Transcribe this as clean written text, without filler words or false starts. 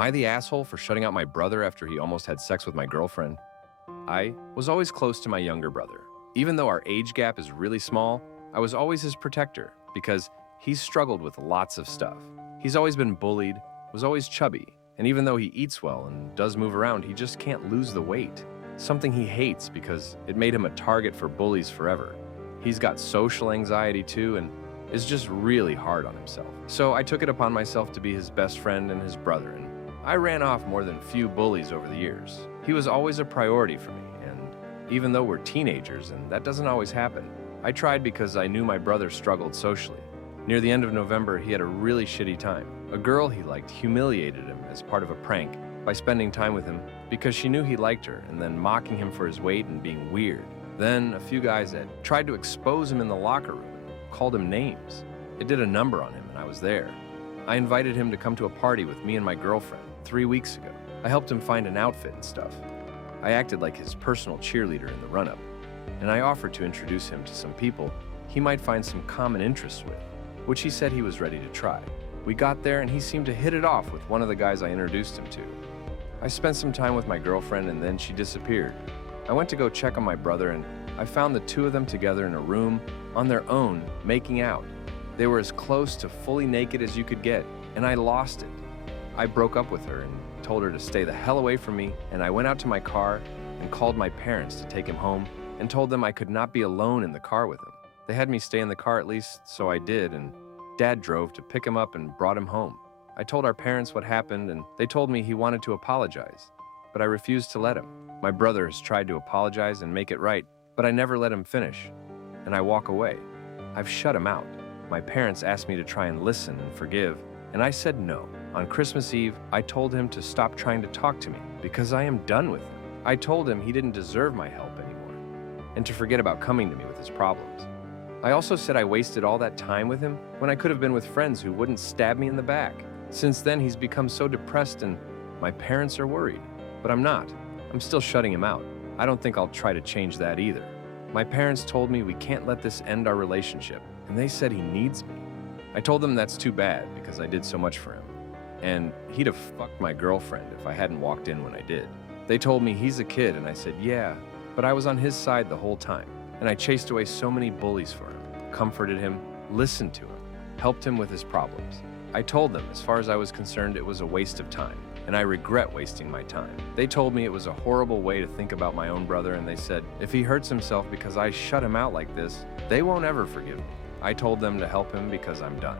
I the asshole for shutting out my brother after he almost had sex with my girlfriend? I was always close to my younger brother. Even though our age gap is really small, I was always his protector because he's struggled with lots of stuff. He's always been bullied, was always chubby, and even though he eats well and does move around, he just can't lose the weight. Something he hates because it made him a target for bullies forever. He's got social anxiety too and is just really hard on himself. So I took it upon myself to be his best friend and his brother, and I ran off more than a few bullies over the years. He was always a priority for me, and even though we're teenagers and that doesn't always happen, I tried because I knew my brother struggled socially. Near the end of November, he had a really shitty time. A girl he liked humiliated him as part of a prank by spending time with him because she knew he liked her and then mocking him for his weight and being weird. Then a few guys had tried to expose him in the locker room and called him names. It did a number on him and I was there. I invited him to come to a party with me and my girlfriend 3 weeks ago. I helped him find an outfit and stuff. I acted like his personal cheerleader in the run-up, and I offered to introduce him to some people he might find some common interests with, which he said he was ready to try. We got there and he seemed to hit it off with one of the guys I introduced him to. I spent some time with my girlfriend and then she disappeared. I went to go check on my brother and I found the two of them together in a room on their own, making out. They were as close to fully naked as you could get, and I lost it. I broke up with her and told her to stay the hell away from me, and I went out to my car and called my parents to take him home and told them I could not be alone in the car with him. They had me stay in the car at least, so I did, and Dad drove to pick him up and brought him home. I told our parents what happened, and they told me he wanted to apologize, but I refused to let him. My brother has tried to apologize and make it right, but I never let him finish, and I walk away. I've shut him out. My parents asked me to try and listen and forgive, and I said no. On Christmas Eve, I told him to stop trying to talk to me because I am done with him. I told him he didn't deserve my help anymore and to forget about coming to me with his problems. I also said I wasted all that time with him when I could have been with friends who wouldn't stab me in the back. Since then, he's become so depressed and my parents are worried, but I'm not. I'm still shutting him out. I don't think I'll try to change that either. My parents told me we can't let this end our relationship, and they said he needs me. I told them that's too bad because I did so much for him, and he'd have fucked my girlfriend if I hadn't walked in when I did. They told me he's a kid, and I said, yeah, but I was on his side the whole time, and I chased away so many bullies for him, comforted him, listened to him, helped him with his problems. I told them, as far as I was concerned, it was a waste of time, and I regret wasting my time. They told me it was a horrible way to think about my own brother, and they said, if he hurts himself because I shut him out like this, they won't ever forgive me. I told them to help him because I'm done.